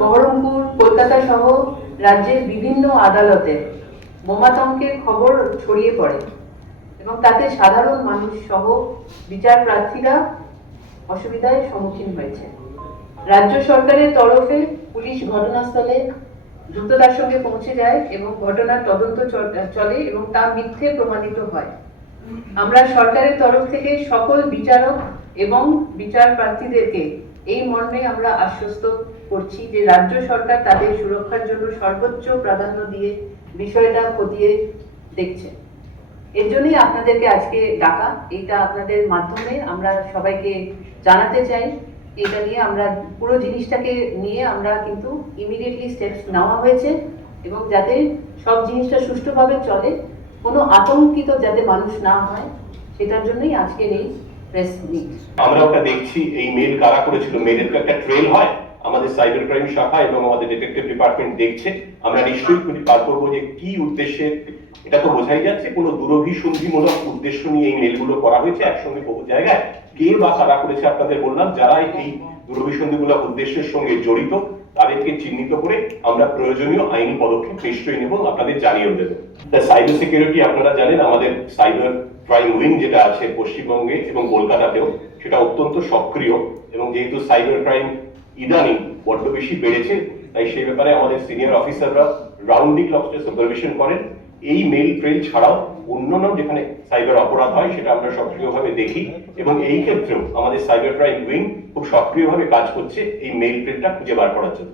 বহরমপুর, কলকাতা সহ রাজ্যের বিভিন্ন আদালতে বোমাতঙ্কের খবর ছড়িয়ে পড়ে এবং তাতে সাধারণ মানুষ সহ বিচার প্রার্থীরা অসুবিধার সম্মুখীন হয়েছে। রাজ্য সরকারের তরফে পুলিশ ঘটনাস্থলে দ্রুততার সঙ্গে পৌঁছে যায় এবং ঘটনার তদন্ত চলে এবং তা মিথ্যে প্রমাণিত হয়। আমরা সরকারের তরফ থেকে সকল বিচারক এবং বিচার প্রার্থীদেরকে এই মর্মে আমরা আশ্বস্ত করছি যে রাজ্য সরকার তাদের সুরক্ষার জন্য সর্বোচ্চ প্রাধান্য দিয়ে বিষয়টা খতিয়ে দেখছে। এর জন্যই আপনাদেরকে আজকে ডাকা। এটা আপনাদের মাধ্যমে আমরা সবাইকে জানাতে চাই। এটা নিয়ে আমরা পুরো জিনিসটাকে নিয়ে আমরা কিন্তু ইমিডিয়েটলি স্টেপস নেওয়া হয়েছে এবং যাতে সব জিনিসটা সুষ্ঠুভাবে চলে, কোনো আতঙ্কিত যাতে মানুষ না হয়, সেটার জন্যই আজকের এই প্রেস মিট। আমরা ওটা দেখছি এই মেল কারা করেছিল, মেলের তো একটা ট্রেল হয়, আমাদের সাইবার ক্রাইম শাখা এবং আমাদের ডিটেকটিভ ডিপার্টমেন্ট দেখছে। আমরা নিশ্চয়ই বার করবো যে কি উদ্দেশ্যে। এটা তো বোঝাই যাচ্ছে কোনো দুরভিসন্ধিমূলক উদ্দেশ্য নিয়ে এই মেলগুলো করা হয়েছে একসঙ্গে বহু জায়গায়। কে বা কারা করেছে আপনাদের বললাম, যারা এই দুরভিসন্ধিমূলক উদ্দেশ্যের সঙ্গে জড়িত তাদেরকে চিহ্নিত করে আমরা প্রয়োজনীয় আইনি পদক্ষেপ নিশ্চয়ই নেব, আপনাদের জানিয়ে দেব। সাইবার সিকিউরিটি আপনারা জানেন আমাদের সাইবার ক্রাইম উইং যেটা আছে পশ্চিমবঙ্গে এবং কলকাতাতেও, সেটা অত্যন্ত সক্রিয় এবং যেহেতু সাইবার ক্রাইম ইদানিং বড্ড বেশি বেড়েছে, তাই সেই ব্যাপারে আমাদের সিনিয়র অফিসাররা রাউন্ড দি ক্লক সুপারভিশন করেন। এই মেল ট্রেল ছাড়াও অন্যান্য যেখানে সাইবার অপরাধ হয় সেটা আমরা সক্রিয়ভাবে দেখি এবং এই ক্ষেত্রেও আমাদের সাইবার ক্রাইম উইং খুব সক্রিয়ভাবে কাজ করছে এই মেল ট্রেলটা খুঁজে বার করার জন্য।